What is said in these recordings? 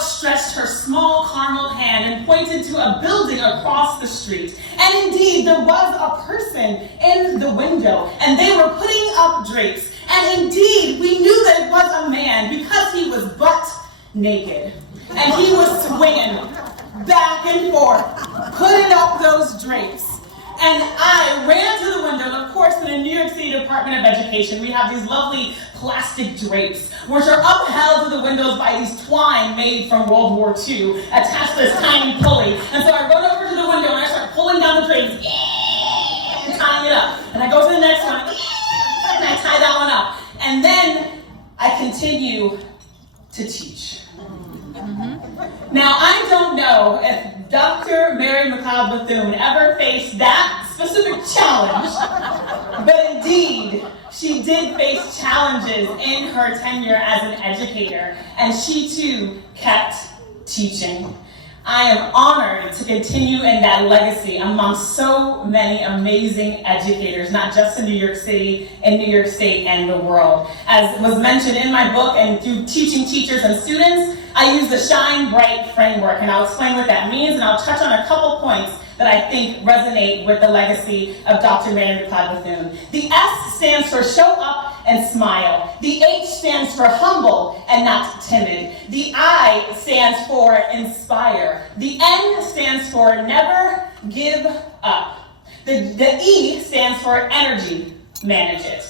outstretched her small caramel hand and pointed to a building across the street. And indeed, there was a person in the window, and they were putting up drapes. And indeed, we knew that it was a man because he was butt naked. And he was swinging back and forth, putting up those drapes. And I ran to the window, and of course, in the New York City Department of Education, we have these lovely plastic drapes, which are upheld to the windows by these twine made from World War II, attached to this tiny pulley. And so I run over to the window, and I start pulling down the drapes, and tying it up. And I go to the next one, and I tie that one up. And then I continue to teach. Now, I don't know if Dr. Mary Mcleod Bethune ever faced that specific challenge, but indeed, she did face challenges in her tenure as an educator, and she too kept teaching. I am honored to continue in that legacy among so many amazing educators, not just in New York City, in New York State, and the world. As was mentioned in my book and through teaching teachers and students, I use the Shine Bright framework, and I'll explain what that means, and I'll touch on a couple points that I think resonate with the legacy of Dr. Mary Mcleod Bethune. The S stands for show up and smile. The H stands for humble and not timid. The I stands for inspire. The N stands for never give up. The E stands for energy, manage it.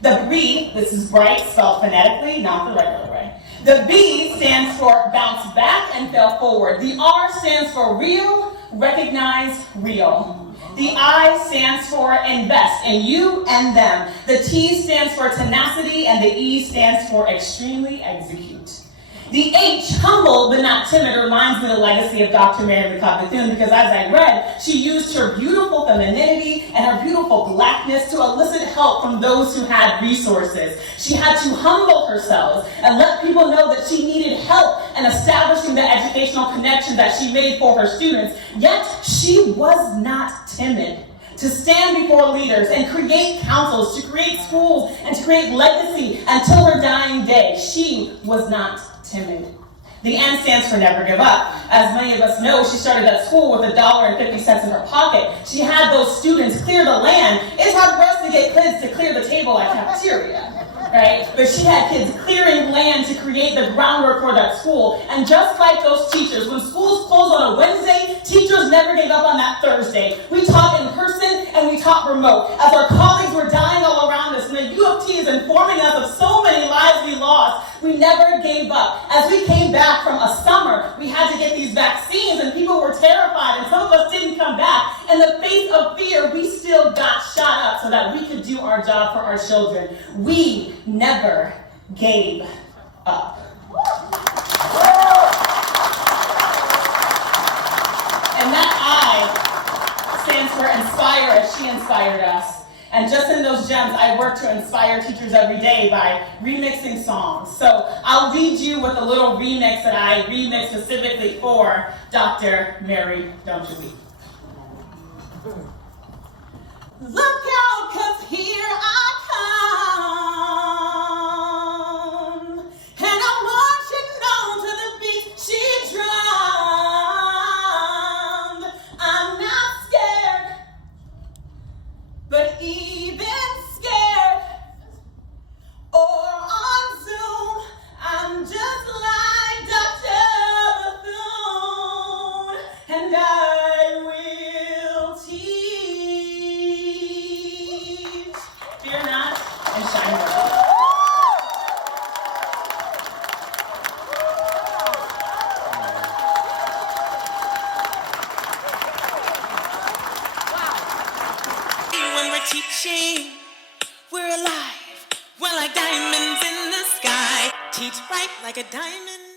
The B, this is bright, spelled phonetically, not the regular way. The B stands for bounce back and fail forward. The R stands for real, recognize real. The I stands for invest in you and them. The T stands for tenacity, and the E stands for extremely execute. The H, humble but not timid, reminds me of the legacy of Dr. Mary Mcleod Bethune, because as I read, she used her beautiful femininity and her beautiful blackness to elicit help from those who had resources. She had to humble herself and let people know that she needed help in establishing the educational connection that she made for her students. Yet, she was not timid. To stand before leaders and create councils, to create schools, and to create legacy until her dying day, she was not timid. The N stands for never give up. As many of us know, she started at school with $1.50 in her pocket. She had those students clear the land. It's hard for us to get kids to clear the table at cafeteria, right? But she had kids clearing land to create the groundwork for that school. And just like those teachers, when schools closed on a Wednesday, teachers never gave up on that Thursday. We taught in person and we taught remote. As our colleagues were dying all around us, and the U of T is informing us of so many lives we lost, we never gave up. As we came back from a summer, we had to get these vaccines, and people were terrified, and some of us didn't come back. In the face of fear, we still got shot up so that we could do our job for our children. We never gave up. And that I stands for inspire, as she inspired us. And just in those gems, I work to inspire teachers every day by remixing songs. So I'll lead you with a little remix that I remixed specifically for Dr. Mary Don't You Weep. Look out, 'cause here I come, and I'm marching on to the beat she drummed. I'm not scared, but even scared, or on Zoom, I'm just like Dr. Bethune, and I will teach. Fear not and shine bright. When we're teaching, we're alive. We're like diamonds in the sky. Teach bright like a diamond.